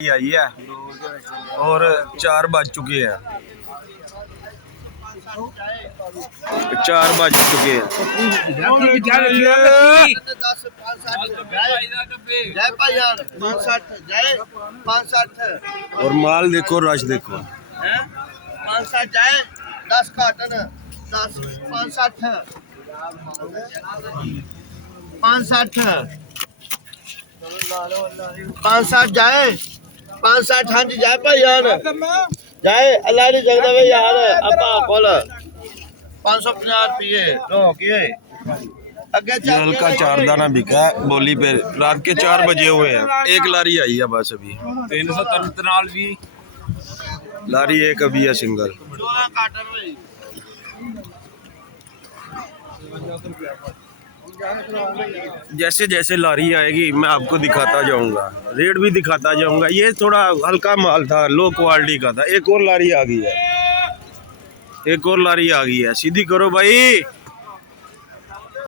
आई है और 4 बज चुके हैं। 4 बज चुके हैं। और माल देखो, रश देखो। 560 जाए 10 काटन 10 560 560 जाए 560 हाँ जी जाए भाई यार जाए अल्लाह दी जगह वे यार आपा कोल 550 रुपये लो किए अगे ये हल्का 4 दाना बिका है बोली पे। रात के 4 बजे हुए हैं। एक लारी आई है बस अभी। 393 भी लारी एक अभी है सिंगल। जैसे जैसे लारी आएगी मैं आपको दिखाता जाऊंगा, रेट भी दिखाता जाऊंगा। ये थोड़ा हल्का माल था, लो क्वालिटी का था। एक और लारी आ गई है, एक और लारी आ गई है। सीधी करो भाई।